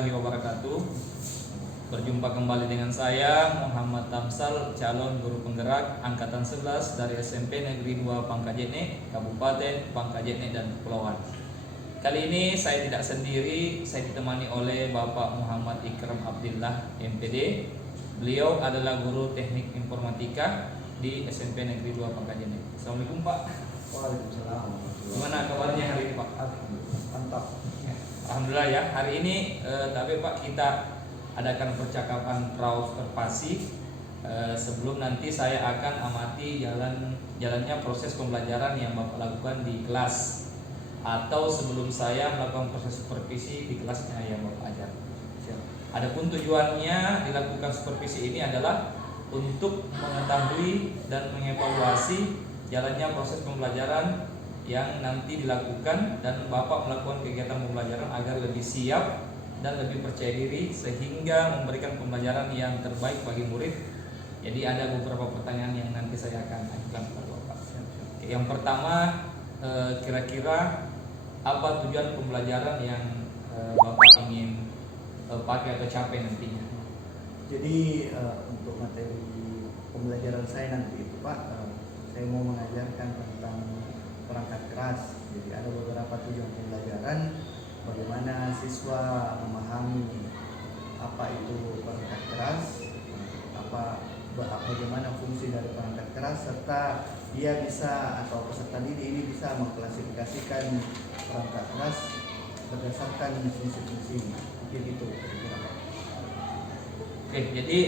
warahmatullahi wabarakatuh. Berjumpa kembali dengan saya Muhammad Tamsal, calon guru penggerak angkatan 11 dari SMP Negeri 2 Pangkajene, Kabupaten Pangkajene dan Kepulauan. Kali ini saya tidak sendiri, saya ditemani oleh Bapak Muhammad Ikram Abdillah MPD. Beliau adalah guru teknik informatika di SMP Negeri 2 Pangkajene. Assalamualaikum Pak. Waalaikumsalam. Gimana kabarnya hari ini Pak? Mantap. Alhamdulillah ya. Hari ini tapi Pak, kita adakan percakapan observasi sebelum nanti saya akan amati jalannya proses pembelajaran yang Bapak lakukan di kelas, atau sebelum saya melakukan proses supervisi di kelasnya yang Bapak ajar. Adapun tujuannya dilakukan supervisi ini adalah untuk mengetahui dan mengevaluasi jalannya proses pembelajaran yang nanti dilakukan, dan Bapak melakukan kegiatan pembelajaran agar lebih siap dan lebih percaya diri sehingga memberikan pembelajaran yang terbaik bagi murid. Jadi ada beberapa pertanyaan yang nanti saya akan ajukan kepada Bapak. Yang pertama, kira-kira apa tujuan pembelajaran yang Bapak ingin pakai atau capai nantinya? Jadi untuk materi pembelajaran saya nanti itu Pak, saya mau mengajarkan tentang perangkat keras. Jadi ada beberapa tujuan pembelajaran, bagaimana siswa memahami apa itu perangkat keras, bagaimana fungsi dari perangkat keras, serta dia bisa atau peserta didik ini bisa mengklasifikasikan perangkat keras berdasarkan fungsi-fungsinya. Mungkin itu. Oke, jadi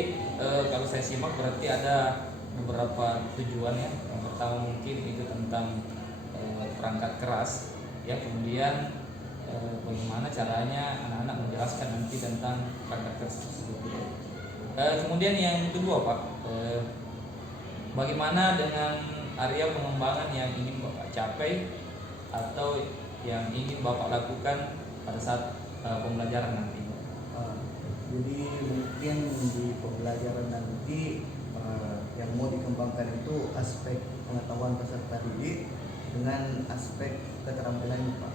kalau saya simak berarti ada beberapa tujuan ya. Yang pertama mungkin itu tentang perangkat keras ya, kemudian bagaimana caranya anak-anak menjelaskan nanti tentang perangkat keras tersebut. Kemudian yang kedua Pak, bagaimana dengan area pengembangan yang ingin Bapak capai atau yang ingin Bapak lakukan pada saat pembelajaran nanti? Jadi mungkin di pembelajaran nanti yang mau dikembangkan itu aspek pengetahuan peserta didik dengan aspek keterampilan Pak.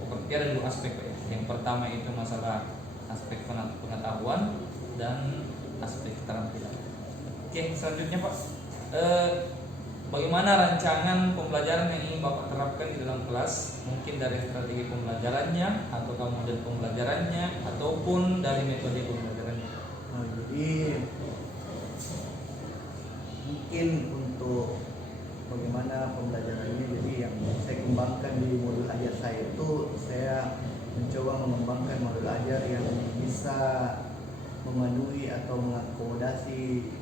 Berarti ada dua aspek Pak ya. Yang pertama itu masalah aspek pengetahuan dan aspek keterampilan. Oke, selanjutnya Pak, bagaimana rancangan pembelajaran yang ingin Bapak terapkan di dalam kelas? Mungkin dari strategi pembelajarannya, atau model pembelajarannya, ataupun dari metode pembelajarannya. Jadi mungkin untuk bagaimana pembelajarannya, jadi yang saya kembangkan di modul ajar saya itu, saya mencoba mengembangkan modul ajar yang bisa memenuhi atau mengakomodasi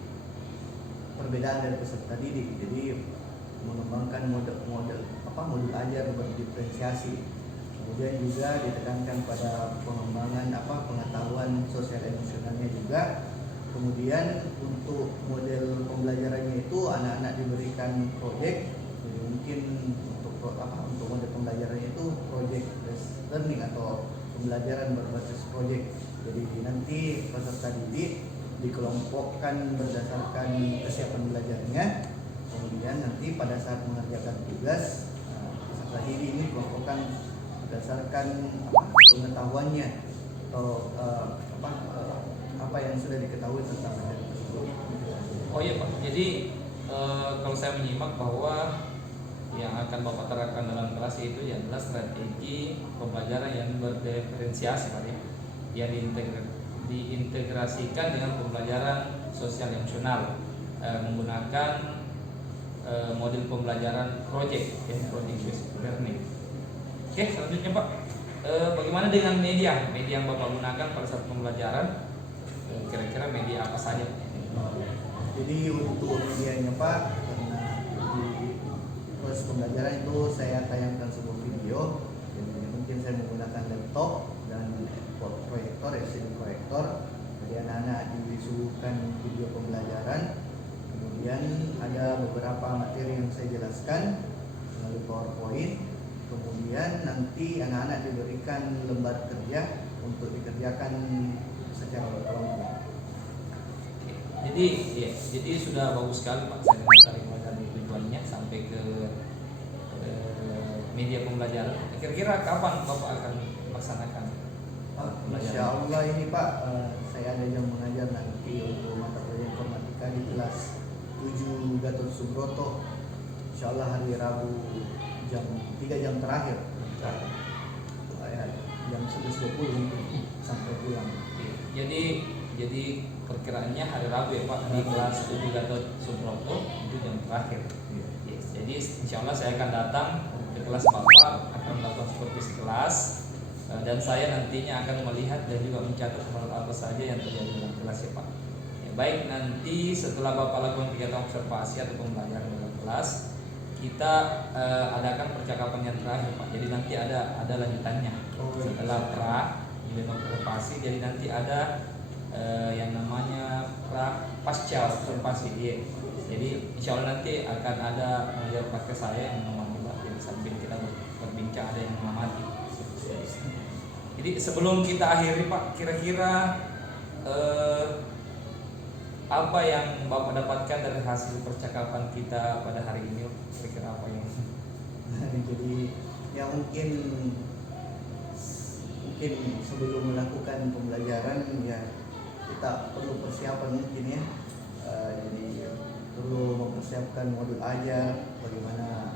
perbedaan dari peserta didik. Jadi mengembangkan modul ajar berdiferensiasi. Kemudian juga ditekankan pada pengembangan pengetahuan sosial emosionalnya juga. Kemudian untuk model pembelajarannya itu anak-anak diberikan proyek. Jadi mungkin untuk model pembelajarannya itu project based learning atau pembelajaran berbasis proyek. Jadi nanti peserta didik dikelompokkan berdasarkan kesiapan belajarnya. Kemudian nanti pada saat mengerjakan tugas, peserta didik ini dikelompokkan berdasarkan pengetahuannya atau apa yang sudah diketahui tentang materi tersebut. Oh iya Pak, jadi kalau saya menyimak bahwa yang akan Bapak terapkan dalam kelas itu adalah strategi pembelajaran yang berdiferensiasi Pak ya, yang diintegrasikan dengan pembelajaran sosial emosional menggunakan model pembelajaran project based learning. Oke, selanjutnya Pak, bagaimana dengan media yang Bapak gunakan pada saat pembelajaran? Kira-kira media apa saja? Jadi untuk medianya Pak, karena di proses pembelajaran itu saya tayangkan sebuah video. Jadi mungkin saya menggunakan laptop dan proyektor, LCD proyektor. Jadi anak-anak disuguhkan video pembelajaran. Kemudian ada beberapa materi yang saya jelaskan melalui PowerPoint. Kemudian nanti anak-anak diberikan lembar kerja untuk dikerjakan secara berkelompok. Jadi sudah bagus sekali Pak, saya tarik dari tujuannya sampai ke media pembelajaran. Kira-kira kapan Bapak akan melaksanakan? Insya Allah ini Pak, saya ada yang mengajar nanti untuk mata pelajaran informatika di kelas 7 Gatot Subroto. Insya Allah hari Rabu jam 3 jam terakhir. Jam 11.20 mungkin sampai pulang. Jadi perkiraannya hari Rabu ya Pak di kelas 7 Gatot Subroto itu jam terakhir. Yes. Jadi insya Allah saya akan datang ke kelas Bapak, akan melakukan supervisi kelas, dan saya nantinya akan melihat dan juga mencatat hal apa saja yang terjadi dalam kelas ya Pak. Ya, baik, nanti setelah Bapak lakukan kegiatan observasi atau pembelajaran dalam kelas, kita adakan percakapan yang terakhir Pak. Jadi nanti ada lanjutannya. Setelah observasi, jadi nanti ada yang namanya pasca observasi dia. Jadi insya Allah nanti akan ada pengajar praktek saya yang menemani Pak. Jadi sambil kita berbincang ada yang mengamati. Jadi sebelum kita akhiri Pak, kira-kira apa yang Bapak dapatkan dari hasil percakapan kita pada hari ini? Kira-kira apa yang? Jadi ya mungkin sebelum melakukan pembelajaran ya kita perlu persiapan mungkin ya. Jadi perlu mempersiapkan modul ajar, bagaimana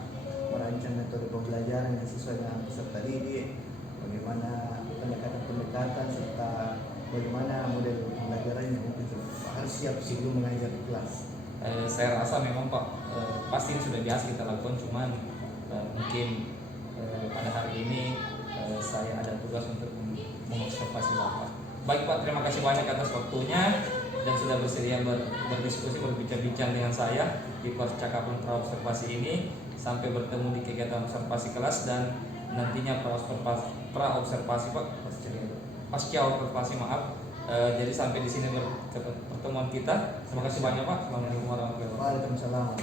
merancang metode pembelajaran yang sesuai dengan peserta didik, bagaimana pendekatan serta bagaimana model pembelajaran yang mungkin harus siap sebelum mengajar di kelas. Saya rasa memang Pak pasti sudah biasa kita lakukan, cuman mungkin pada hari ini saya ada tugas untuk mengobservasi Bapak. Baik Pak, terima kasih banyak atas waktunya dan sudah bersedia berdiskusi, berbincang-bincang dengan saya di percakapan praobservasi ini. Sampai bertemu di kegiatan observasi kelas dan nantinya praobservasi Pak, pasca observasi maaf. Jadi sampai di sini pertemuan kita. Terima kasih banyak Pak. Assalamualaikum warahmatullahi wabarakatuh. Waalaikumsalam.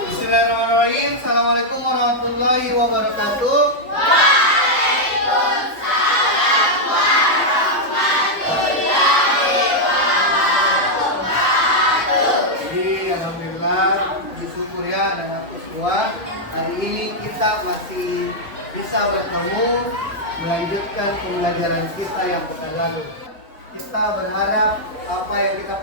Bismillahirrahmanirrahim. Assalamualaikum warahmatullahi wabarakatuh. Hari ini kita masih bisa bertemu melanjutkan pembelajaran kita yang pekan lalu. Kita berharap apa yang kita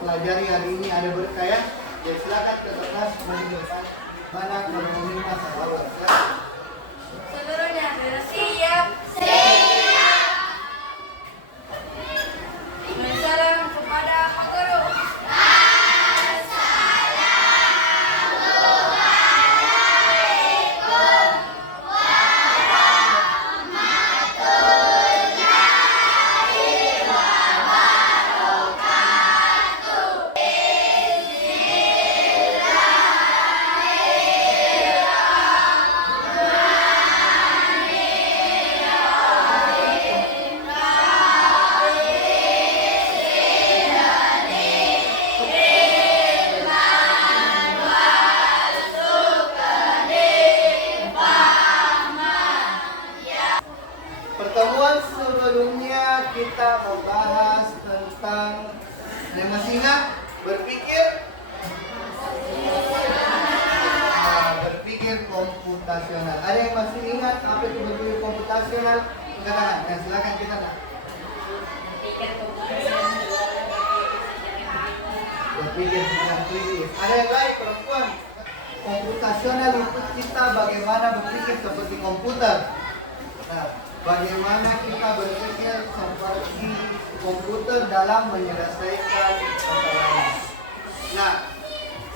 pelajari hari ini ada berkah ya. Jadi silakan ke kelas menunjukkan mana kalau meminta salawat. Seluruhnya siap. Salam kepada Pak Guru. Pertemuan sebelumnya kita membahas tentang yang masih ingat berpikir komputasional. Ada yang masih ingat apa itu berpikir komputasional? Katakan, ya silakan kita. Berpikir dengan kritis. Ada yang lain perempuan? Komputasional itu kita bagaimana berpikir seperti komputer. Nah, bagaimana kita berpikir seperti komputer dalam menyelesaikan masalah. Nah,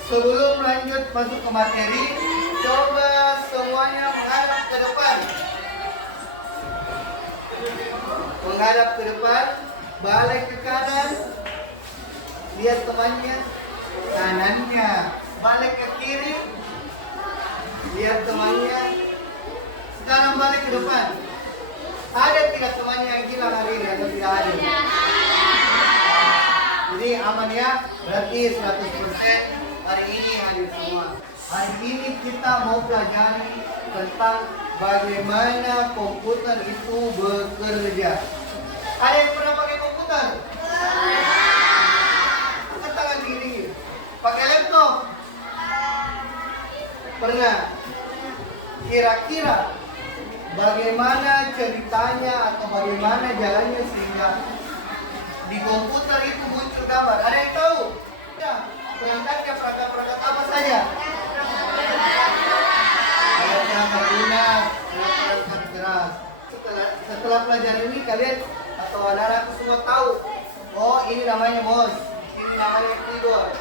sebelum lanjut masuk ke materi, coba semuanya menghadap ke depan. Menghadap ke depan, balik ke kanan, lihat temannya, kanannya, balik ke kiri, lihat temannya, sekarang balik ke depan. Ada tidak temannya yang hilang hari ini atau tidak ada? Jadi aman ya, berarti 100% hari ini hadir semua. Hari ini kita mau pelajari tentang bagaimana komputer itu bekerja. Ada yang pernah pakai komputer? Angkat tangan kiri. Pakai laptop? Pernah? Kira-kira bagaimana ceritanya atau bagaimana jalannya sehingga di komputer itu muncul gambar. Ada yang tahu? Ya, perangkatnya perangkat apa saja? Ada perangkat lunak, ada perangkat keras. Setelah pelajaran ini kalian atau anak-anakku semua tahu, oh ini namanya mouse, ini namanya keyboard,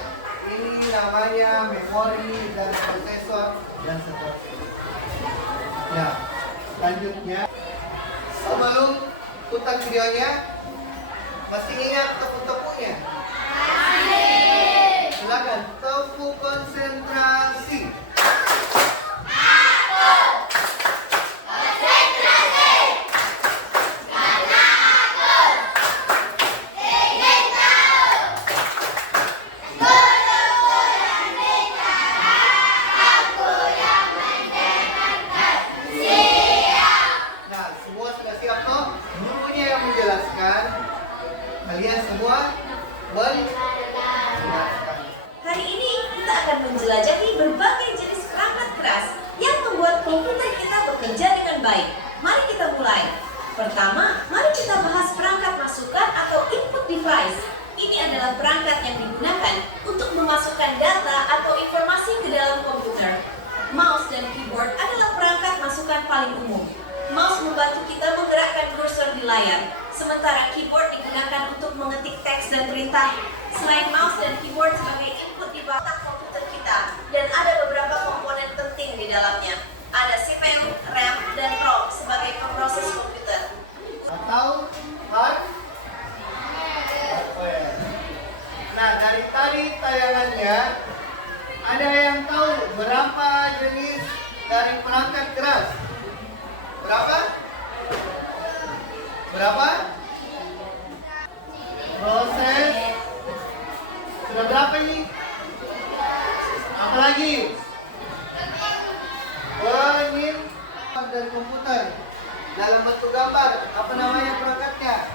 ini namanya memori dan prosesor dan seterusnya. Ya, selanjutnya sebelum putar videonya masih ingat tepuk-tepuknya? Silakan tepuk konsentrasi. Kalian semua menjelaskan. Hari ini kita akan menjelajahi berbagai jenis perangkat keras yang membuat komputer kita bekerja dengan baik. Mari kita mulai. Pertama, mari kita bahas perangkat masukan atau input device. Ini adalah perangkat yang digunakan untuk memasukkan data atau informasi ke dalam komputer. Mouse dan keyboard adalah perangkat masukan paling umum. Mouse membantu kita menggerakkan kursor di layar, sementara keyboard digunakan untuk mengetik teks dan perintah. Selain mouse dan keyboard sebagai input di otak komputer kita, dan ada beberapa komponen penting di dalamnya. Ada CPU, RAM, dan ROM sebagai pemroses komputer. Atau hardware. Nah, dari tadi tayangannya, ada yang tahu berapa jenis dari perangkat keras? Berapa? Berapa? Proses. Sudah berapa ini? Apa lagi? Penyimpan dari komputer dalam bentuk gambar. Apa namanya perangkatnya?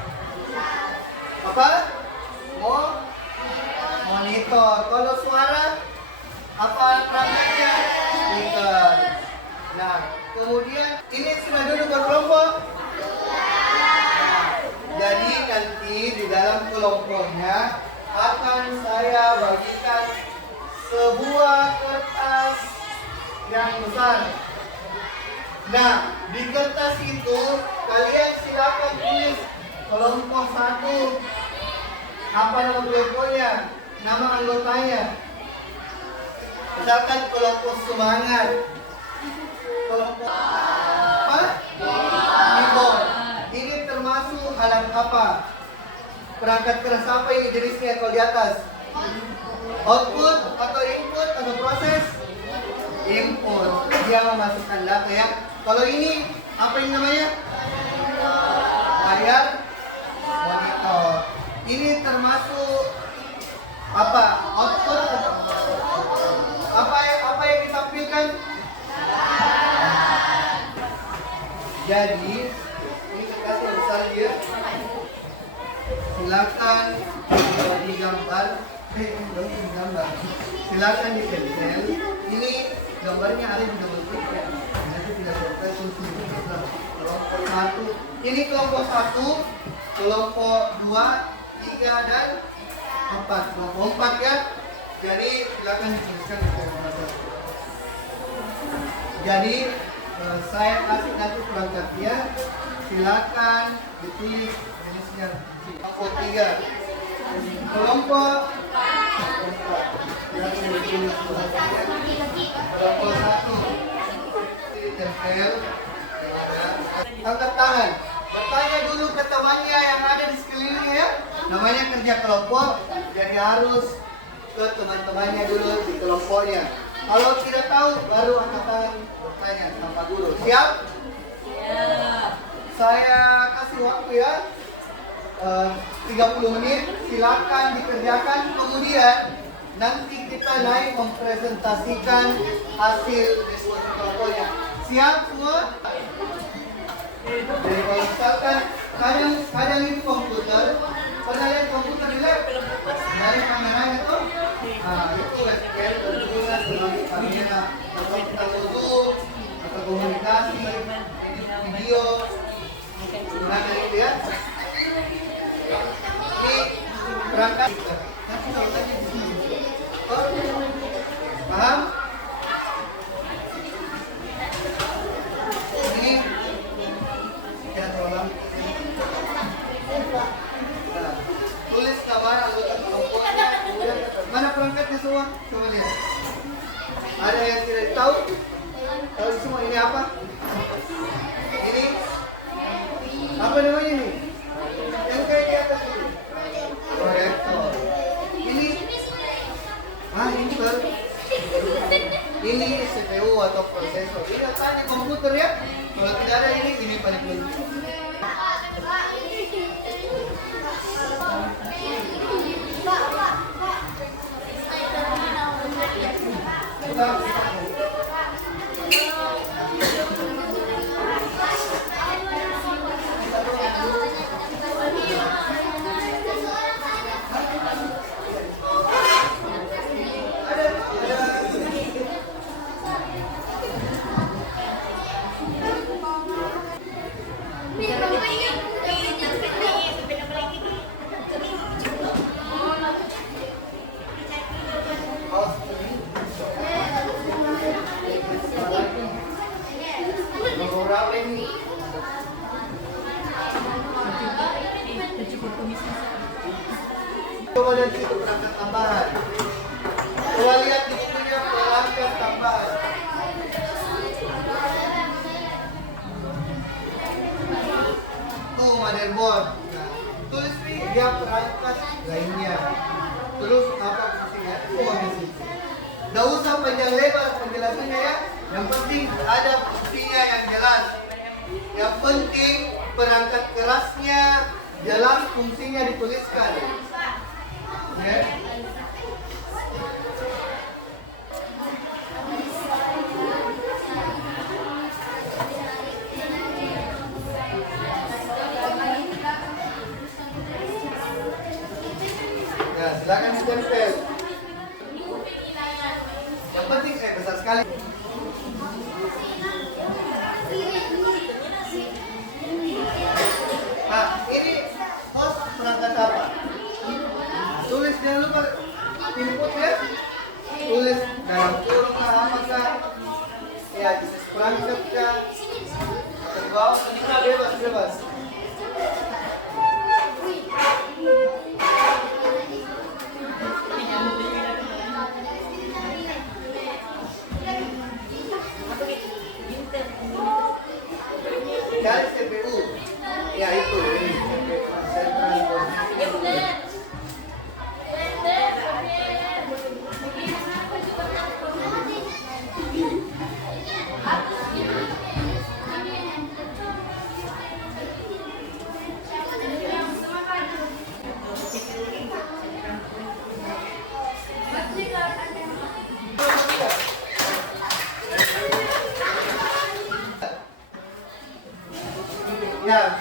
Apa? Monitor. Kalau suara, apa perangkatnya? Speaker. Nah, kemudian ini sudah duduk berkelompok. Jadi nanti di dalam kelompoknya akan saya bagikan sebuah kertas yang besar. Nah, di kertas itu kalian silakan tulis kelompok 1. Apa nama kelompoknya? Nama anggotanya. Misalkan kelompok semangat. Kelompok apa? Keyboard. Ini termasuk alat apa? Perangkat keras apa ini jenisnya kalau di atas? Output atau input atau proses? Input. Dia memasukkan data ya. Kalau ini apa ini namanya? Layar monitor. Ini termasuk apa? Output. Apa yang ditampilkan? Jadi ini kertas yang besar dia. Silakan digambar. Silakan ditempel. Ini gambarnya ada di double click ya. Nanti tidak selesai kelompok 1. Ini kelompok 1, kelompok 2, 3 dan 4. Kelompok 4 ya. Jadi silakan dituliskan di dalam. Jadi saya kasih nanti perangkatnya. Silakan ditulis jenisnya. Kelompok 3. Kelompok 1 ditempel. Angkat tangan. Bertanya dulu ke temannya yang ada di sekelilingnya ya. Namanya kerja kelompok. Jadi harus ke teman-temannya dulu di kelompoknya. Kalau tidak tahu baru angkat tangan bertanya sama guru. Siap? Siap. Saya kasih waktu ya. 30 menit, silakan dikerjakan. Kemudian nanti kita naik mempresentasikan hasil diskusi kelompoknya. Siap semua? Jadi kalau misalkan kadang itu komputer, pernah lihat komputer di lab? Dari kameranya tuh, nah itu webcam berguna sebagai kamera atau kita zoom atau komunikasi. video gimana itu ya. Ini perangkat. Oh, paham? Ini ya tolong. Nah, tulis nama anggota kelompoknya, kemudian mana perangkatnya semua? Coba lihat. Ada yang tidak tahu? Tahu semua ini apa? Ini apa namanya ini? Yang kayak di atas ini. Proyektor. Ini ini CPU atau prosesor. Ini datanya komputer ya. Kalau tidak ada ini paling penting. Coba lihat itu perangkat tambahan. Coba lihat di bukunya perangkat tambahan. Tuh motherboard. Nah, tulis nih dia perangkat lainnya. Terus apa fungsinya? Nggak usah panjang lebar penjelasannya ya. Yang penting ada fungsinya yang jelas. Yang penting perangkat kerasnya jelas, fungsinya dituliskan. Ya. Nah, silakan ditempel. Yang penting besar sekali. Nah, ini host perangkat apa? Tulis jangan lupa input ya. Tulis dalam kurung apakah ya jenis perangkat kah? Atau kita bebas. Dari CPU. Ya itu ini CPU. Ya.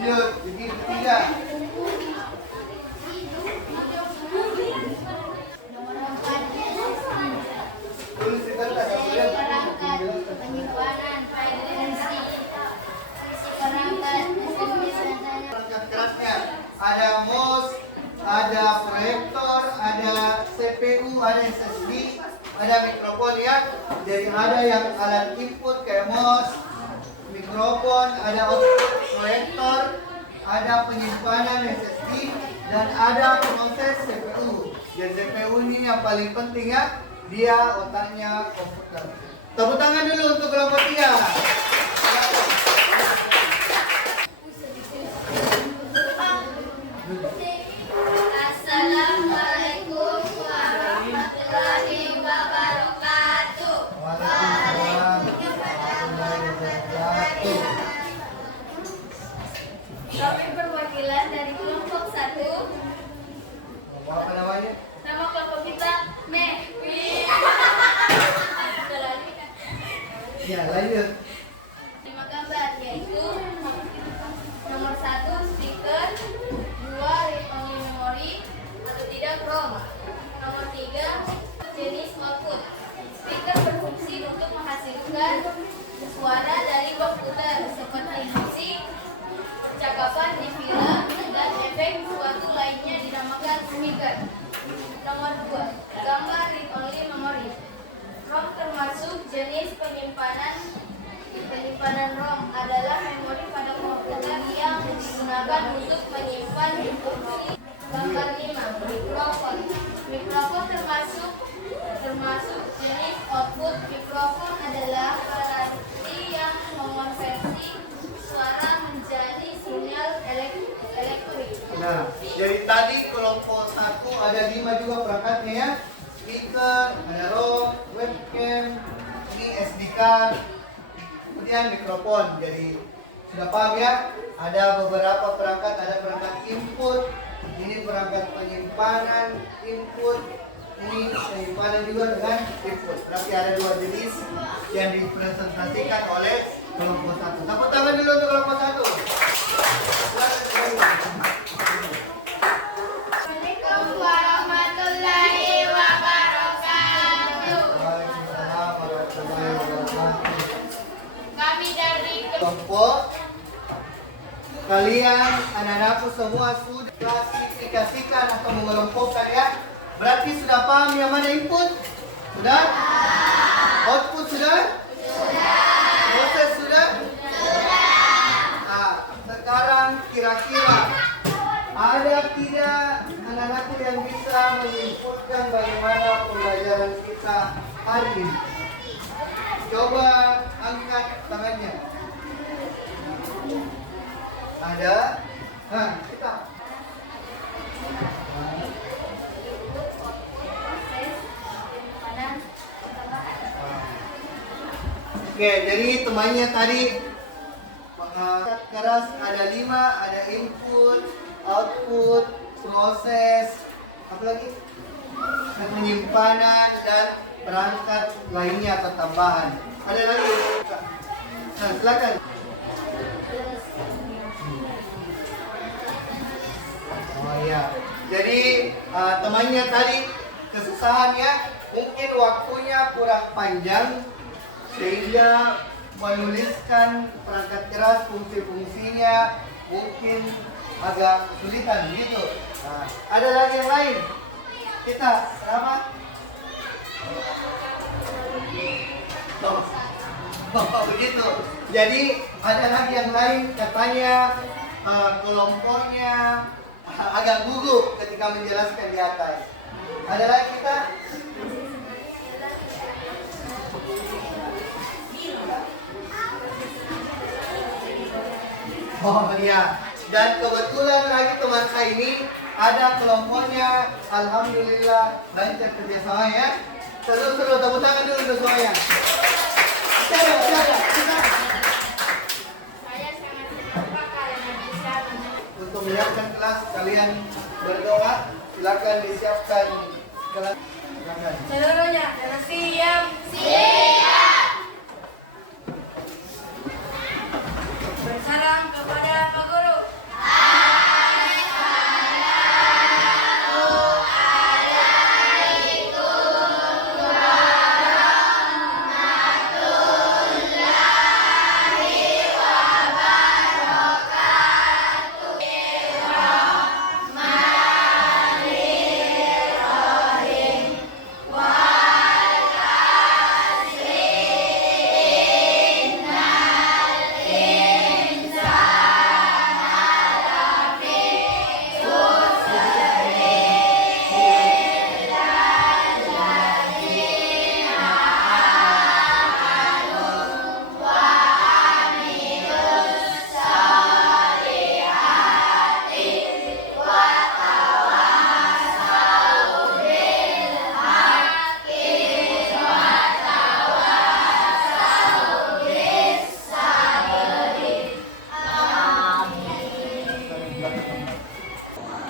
Lanjut, jadi ketiga. Tulis di kertas, penyimpanan file fungsi perangkat perangkat kerasnya ada mouse, ada proyektor, ada CPU, ada SSD, ada mikrofon ya. Jadi ada yang alat input kayak mouse, mikrofon, ada output proyektor, ada penyimpanan SSD, dan ada proses CPU. Dan CPU ini yang paling penting ya, dia otaknya komputer. Tepuk tangan dulu untuk kelompok 3. Assalamualaikum warahmatullahi wabarakatuh. Waalaikumsalam warahmatullahi wabarakatuh. Kami perwakilan dari kelompok 1. Kelompok apa Ya, lanjut. 5 gambar, yaitu nomor 1 speaker, 2 read-only memory atau tidak ROM, nomor 3 jenis output. Speaker berfungsi untuk menghasilkan suara dari komputer seperti musik, percakapan di film, dan efek suatu lainnya dinamakan speaker. Nomor 2 gambar read-only memory. ROM termasuk jenis penyimpanan ROM adalah memori pada komputer yang digunakan untuk menyimpan informasi. Gambar 5 mikrofon. Mikrofon termasuk jenis output. Mikrofon adalah alat yang mengonversi suara menjadi sinyal elektrik. Nah, jadi tadi kelompok 1 ada 5 juga perangkatnya ya. Speaker, ada ROM, webcam, ini SD card, kemudian mikrofon. Jadi sudah paham ya? Ada beberapa perangkat, ada perangkat input, ini perangkat penyimpanan input, ini penyimpanan juga dengan input. Berarti ada 2 jenis yang dipresentasikan oleh kelompok 1. Tepuk tangan dulu untuk kelompok 1. Assalamualaikum warahmatullahi wabarakatuh. Kami dari Kelompok kalian anak-anakku semua sudah klasifikasikan atau mengelompokkan ya. Berarti sudah paham yang mana input? Sudah? Output sudah? Proses sudah? Nah, sekarang kira-kira ada tidak anak-anakku yang bisa menyimpulkan bagaimana pembelajaran kita hari ini? Coba angkat tangannya. Ada? Nah, kita. Oke, jadi temannya tadi mengangkat keras ada 5, ada input, output, proses, apa lagi? Penyimpanan dan perangkat lainnya atau tambahan. Ada lagi? Nah, silakan. Oh iya. Jadi temannya tadi kesusahan ya, mungkin waktunya kurang panjang sehingga menuliskan perangkat keras fungsi-fungsinya mungkin agak kesulitan gitu. Nah, ada lagi yang lain? Kita sama? Oh, begitu. Jadi ada lagi yang lain katanya kelompoknya agak gugup ketika menjelaskan di atas. Ada lagi kita? Oh iya. Dan kebetulan lagi teman saya ini ada kelompoknya. Alhamdulillah lancar kerjasama ya. Seru-seru, tepuk tangan dulu untuk semuanya. Saya sangat terbuka karena bisa Untuk menyiapkan kelas kalian berdoa. Silakan disiapkan kelas. Silakan. seluruhnya siap. Siap. Bersarang kepada Pak Guru.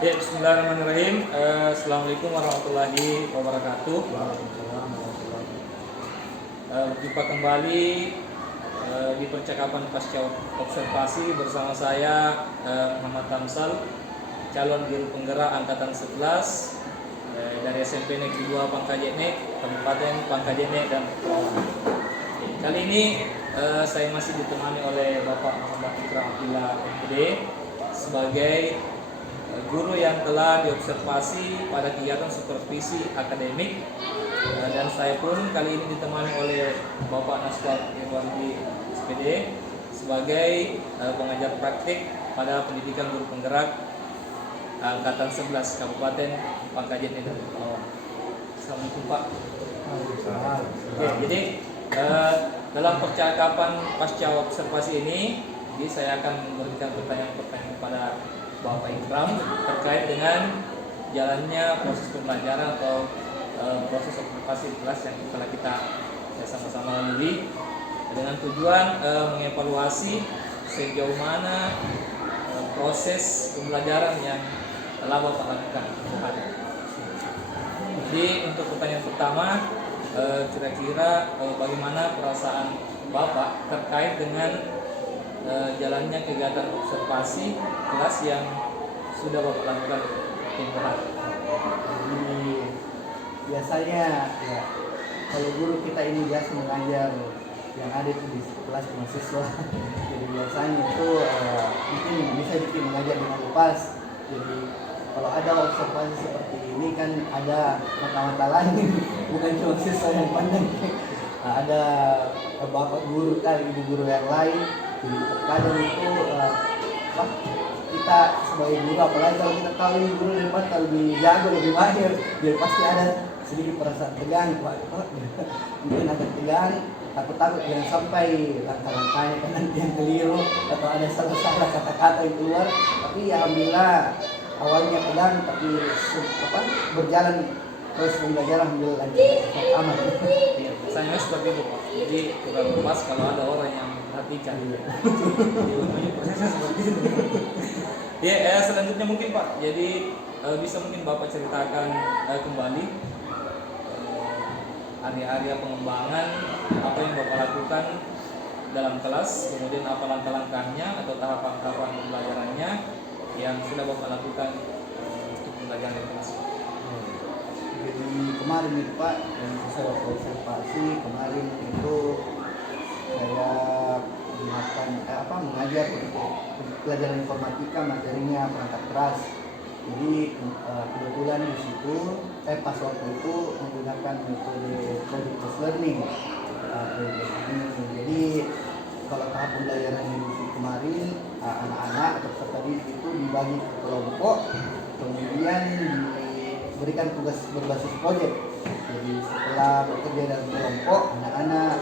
Ya, bismillahirrahmanirrahim. Assalamualaikum warahmatullahi wabarakatuh. Berjumpa kembali di percakapan pasca observasi bersama saya Muhammad Tamsal, calon Guru Penggerak Angkatan 11 dari SMP Negeri 2 Pangkajenek, Kabupaten Pangkajenek dan Kepulauan. Kali ini saya masih ditemani oleh Bapak Muhammad Ikram Abdillah MPD sebagai guru yang telah diobservasi pada kegiatan supervisi akademik, dan saya pun kali ini ditemani oleh Bapak Naswar Irwandi SPD sebagai pengajar praktik pada pendidikan guru penggerak Angkatan 11 Kabupaten Pangkajenek dan Kepulauan. Assalamualaikum Pak. Oke, jadi dalam percakapan pasca observasi ini, saya akan memberikan pertanyaan-pertanyaan kepada Bapak Ikram terkait dengan jalannya proses pembelajaran atau proses observasi kelas yang telah kita sama-sama lalui, dengan tujuan mengevaluasi sejauh mana proses pembelajaran yang telah Bapak lakukan. Jadi untuk pertanyaan pertama, kira-kira bagaimana perasaan Bapak terkait dengan jalannya kegiatan observasi kelas yang sudah Bapak lakukan tempoh hari? Jadi biasanya ya, kalau guru kita ini biasa mengajar yang ada itu di kelas mahasiswa. Jadi biasanya itu mungkin bisa bikin mengajar dengan lepas. Jadi kalau ada observasi seperti ini kan ada mata-mata lain, bukan cuma siswa yang pandang. Ada bapak guru kali, ibu guru yang lain. Jadi terkadang itu kita sebagai guru, apalagi kalau kita tahu ini guru di depan kalau lebih jago, lebih mahir, dia pasti ada sedikit perasaan tegang. Mungkin agak tegang, takut jangan sampai langkah-langkahnya kan nanti yang keliru atau ada salah-salah kata-kata yang keluar. Tapi alhamdulillah awalnya tegang, tapi berjalan terus pembelajaran alhamdulillah aman. Iya, saya seperti itu Pak. Jadi kurang lepas kalau ada orang yang perhatikan. Jadi prosesnya seperti itu. Ya, selanjutnya mungkin Pak. Jadi bisa mungkin Bapak ceritakan kembali area-area pengembangan apa yang Bapak lakukan dalam kelas, kemudian apa langkah-langkahnya atau tahapan-tahapan pembelajarannya yang sudah Bapak lakukan untuk pembelajaran di kelas. Jadi kemarin itu Pak, yang saya observasi kemarin itu saya mengajar untuk pelajaran informatika, materinya perangkat keras. Jadi kebetulan di situ pas waktu itu menggunakan metode project learning. Jadi kalau tahap pembelajaran di kemarin anak-anak atau peserta didik itu dibagi ke kelompok, kemudian diberikan tugas berbasis proyek. Jadi setelah bekerja dalam kelompok, anak-anak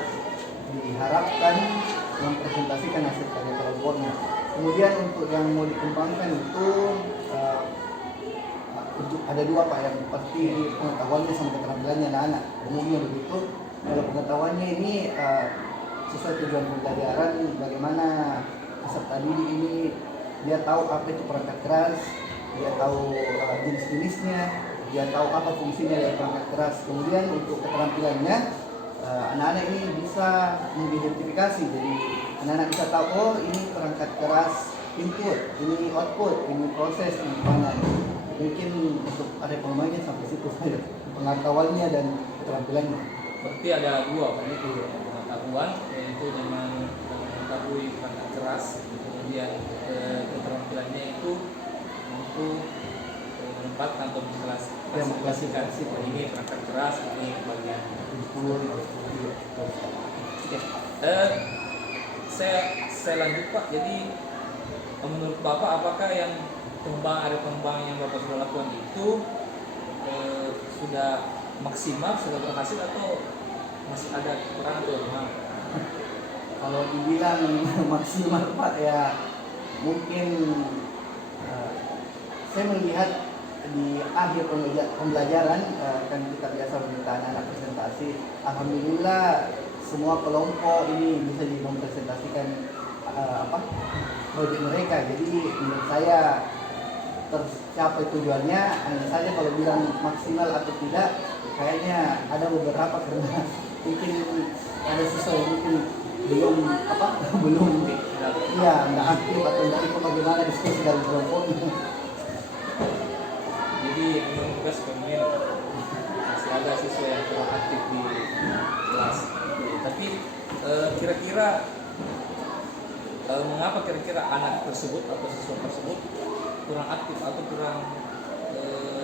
diharapkan mempresentasikan hasil karya kelompoknya. Kemudian untuk yang mau dikembangkan itu ada dua Pak, yang pasti pengetahuannya sama keterampilannya anak-anak. Umumnya begitu. Kalau pengetahuannya ini sesuai tujuan pembelajaran, bagaimana peserta didik ini dia tahu apa itu perangkat keras, dia tahu jenis-jenisnya, dia tahu apa fungsinya dari perangkat keras. Kemudian untuk keterampilannya, anak-anak ini bisa mengidentifikasi. Jadi anak-anak bisa tahu, oh ini perangkat keras input, ini output, ini proses, ini pengembangan. Mungkin untuk ada pemainnya sampai situ saja pengetahuannya dan keterampilannya. Berarti ada dua Pak, itu pengetahuan yaitu dengan mengetahui perangkat keras, kemudian keterampilannya itu untuk menempatkan atau mengklasifikasi ini perangkat keras, ini bagian saya lanjut Pak. Jadi menurut Bapak apakah yang pengembangan yang Bapak sudah lakukan itu sudah maksimal, sudah berhasil atau masih ada kekurangan atau bagaimana? Kalau dibilang maksimal Pak, ya mungkin saya melihat di akhir pembelajaran kan kita biasa meminta anak-anak presentasi. Alhamdulillah semua kelompok ini bisa mempresentasikan proyek mereka. Jadi menurut saya tercapai tujuannya. Hanya saja kalau bilang maksimal atau tidak, kayaknya ada beberapa karena mungkin ada siswa yang mungkin belum belum iya nggak aktif atau nggak ikut bagaimana diskusi dalam kelompoknya. Jadi memang tugas pemimpin masih ada siswa yang kurang aktif di kelas. Tapi kira-kira mengapa kira-kira anak tersebut atau siswa tersebut kurang aktif atau kurang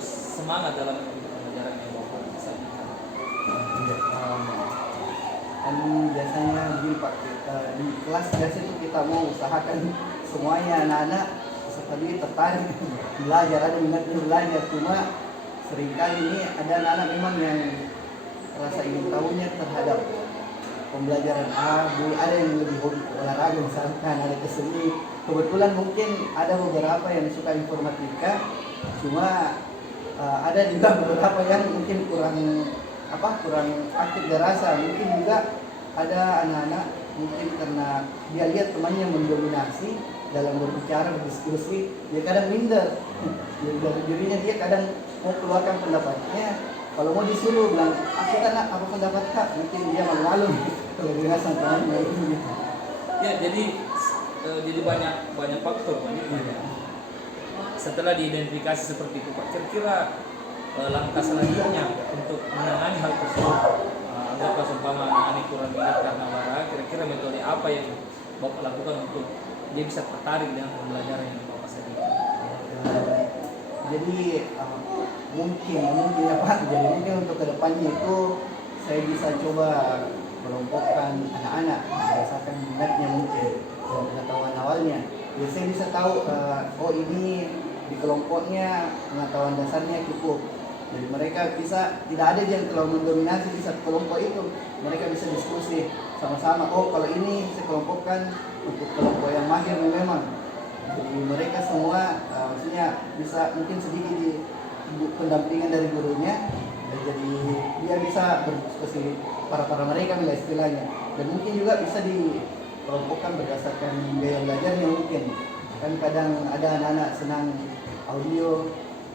semangat dalam pembelajaran yang Bapak sampaikan? Kan biasanya begini Pak, di kelas biasa itu kita mau usahakan semuanya anak-anak tadi tertarik belajar, ada minatnya belajar, cuma seringkali ini ada anak-anak memang yang rasa ingin tahunya terhadap pembelajaran ada yang lebih hobi olahraga misalkan, ada ke seni. Kebetulan mungkin ada beberapa yang suka informatika, cuma ada juga beberapa yang mungkin kurang aktif dirasa. Mungkin juga ada anak-anak mungkin karena dia lihat temannya mendominasi dalam berbicara, berdiskusi, dia kadang minder. Dari dirinya dia kadang mau keluarkan pendapatnya. Kalau mau disuruh bilang, kita nak apa pendapat kak? Mungkin dia malu-malu kalau dia sama temannya itu. Ya, jadi banyak faktor banyak. Setelah diidentifikasi seperti itu Pak, kira-kira langkah selanjutnya untuk menangani hal tersebut, anggaplah seumpama anak kurang minat karena olahraga, kira-kira metode apa yang Bapak lakukan untuk dia bisa tertarik dengan pembelajaran yang Bapak sediakan? Jadi mungkin ya Pak, jadi mungkin untuk kedepannya itu saya bisa coba kelompokkan anak-anak berdasarkan minatnya mungkin dan pengetahuan awalnya. Ya saya bisa tahu oh ini di kelompoknya pengetahuan dasarnya cukup. Jadi mereka bisa, tidak ada yang terlalu mendominasi di satu kelompok itu. Mereka bisa diskusi sama-sama. Oh kalau ini saya kelompokkan untuk kelompok yang mahir memang. Jadi mereka semua maksudnya bisa mungkin sedikit di pendampingan dari gurunya. Jadi dia bisa berdiskusi para mereka bila istilahnya. Dan mungkin juga bisa dikelompokkan berdasarkan gaya belajarnya mungkin. Kan kadang ada anak-anak senang audio,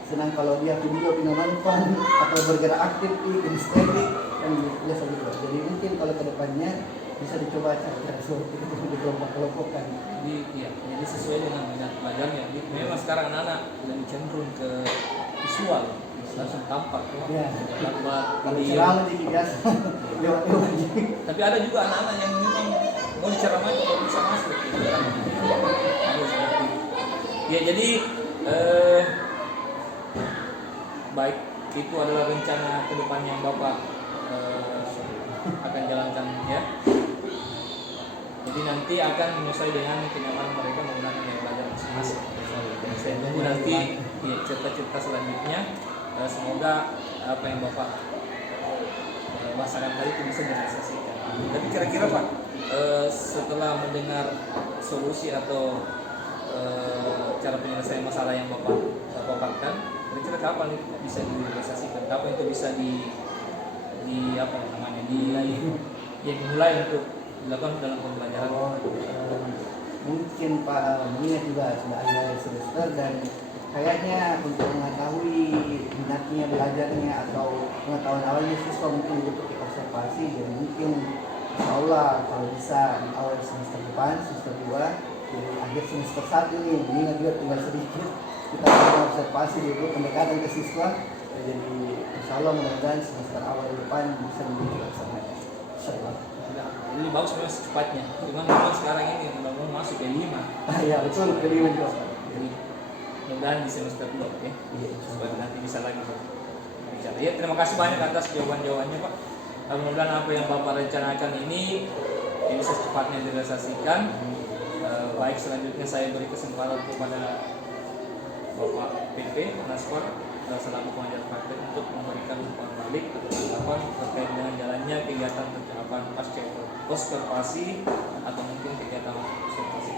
senang kalau dia video nonton atau bergerak aktif di estetik kan biasa gitu. Jadi mungkin kalau kedepannya bisa dicoba cara-cara seperti itu dikelompok-kelompokkan. Jadi sesuai dengan minat belajarnya. Memang sekarang anak-anak lebih cenderung ke visual, langsung tampak Ya. Kalau video. ceramah jadi biasa lewat-lewat. Tapi ada juga anak-anak yang memang mau diceramahi kalau bisa masuk. Ada seperti itu. Ya jadi baik, itu adalah rencana ke depan yang Bapak akan jalankan ya. Jadi nanti akan menyesuaikan dengan kenyamanan mereka menggunakan gaya belajar masing-masing. Dan saya tunggu nanti ya, cerita-cerita selanjutnya. Semoga apa yang Bapak bahasakan tadi itu bisa direalisasikan. Tapi kira-kira Pak, setelah mendengar solusi atau cara penyelesaian masalah yang Bapak paparkan, kira-kira kapan itu bisa direalisasikan? Kapan itu bisa dimulai untuk dilakukan dalam pembelajaran? Mungkin Pak mengingat juga sudah ada semester dan kayaknya untuk mengetahui minatnya belajarnya atau pengetahuan awalnya siswa mungkin dibutuhkan observasi. Jadi mungkin insya Allah kalau bisa di awal semester depan, semester 2, jadi akhir semester 1 nih, mengingat juga tinggal sedikit, kita bisa observasi dulu pendekatan ke siswa. Jadi insya Allah mudah-mudahan semester awal depan bisa menjadi laksanakan. Insya Allah. Ini bagus memang secepatnya. Cuman memang sekarang ini mudah-mudahan masuk ke 5. Ya betul, kelima juga. Jadi mudah-mudahan di semester 2 ya. Supaya nanti bisa lagi bicara. Ya, terima kasih banyak atas jawaban-jawabannya Pak. Mudah-mudahan apa yang Bapak rencanakan ini bisa secepatnya direalisasikan. Baik, selanjutnya saya beri kesempatan kepada Bapak PP Naswar selaku pengajar praktek untuk memberikan umpan balik atau tanggapan terkait dengan jalannya kegiatan percakapan pasca observasi atau mungkin kegiatan observasi.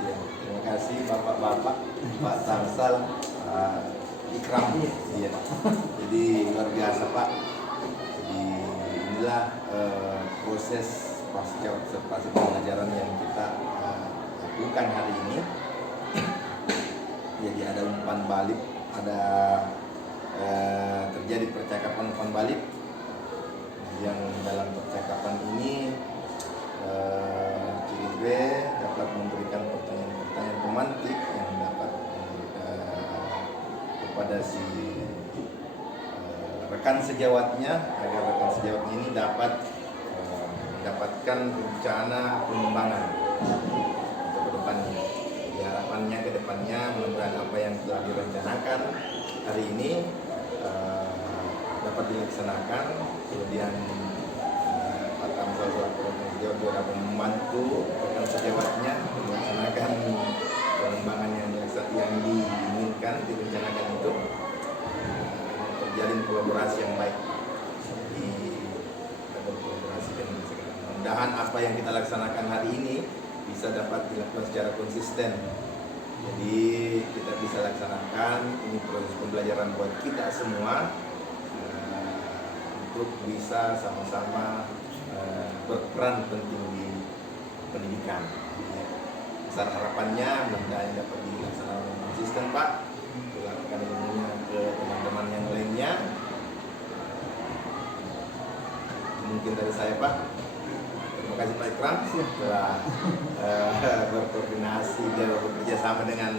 Ya, terima kasih Bapak-bapak, Pak Tarsal, Ikram. Iya. Jadi luar biasa Pak. Jadi inilah proses pasca observasi pembelajaran yang kita lakukan hari ini. Jadi ada umpan balik, ada terjadi percakapan umpan balik yang dalam percakapan ini CIB dapat memberikan pertanyaan-pertanyaan pemantik yang dapat kepada si rekan sejawatnya, agar rekan sejawatnya ini dapat mendapatkan rencana pengembangan untuk kedepannya. Jadi harapannya kedepannya mudah-mudahan apa yang telah direncanakan hari ini dapat dilaksanakan. Kemudian Pak Tamsal selaku rekan sejawat juga dapat membantu rekan sejawatnya melaksanakan pengembangan yang diinginkan, direncanakan itu. Terjalin kolaborasi yang baik. Jadi kita berkolaborasi dengan segala. Mudah-mudahan apa yang kita laksanakan hari ini bisa dapat dilakukan secara konsisten. Jadi kita bisa laksanakan ini proses pembelajaran buat kita semua untuk bisa sama-sama berperan penting di pendidikan. Besar harapannya mudah-mudahan dapat dilaksanakan konsisten, Pak. Tularkan ilmunya ke teman-teman yang lainnya. Mungkin dari saya, Pak. Terima kasih Pak Ikram telah berkoordinasi dan bekerja sama dengan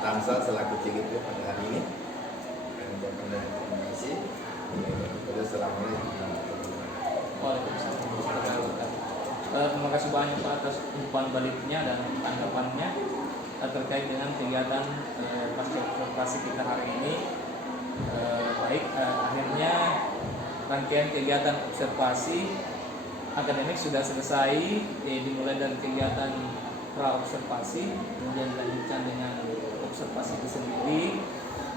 Tamsal selaku CGP pada hari ini. Kami ucapkan terima kasih. Assalamualaikum warahmatullahi wabarakatuh. Waalaikumsalam warahmatullahi wabarakatuh. Terima kasih banyak Pak atas umpan baliknya dan tanggapannya terkait dengan kegiatan pasca observasi kita hari ini. Akhirnya rangkaian kegiatan observasi akademik sudah selesai, dimulai dari kegiatan pra-observasi, kemudian dilanjutkan dengan observasi itu sendiri,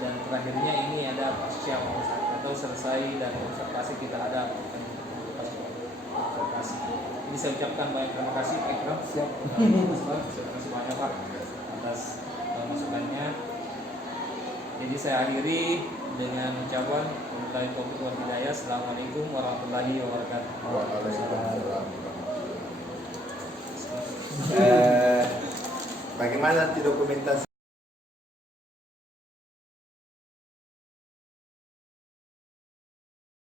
dan terakhirnya ini ada pasca atau selesai dari observasi kita ada pasca observasi. Ini saya ucapkan banyak terima kasih Pak Ikram. Terima kasih banyak Pak atas masukannya. Jadi saya akhiri dengan ucapan wabillahi taufiq wal hidayah. Assalamualaikum warahmatullahi wabarakatuh. Bagaimana nanti dokumentasi?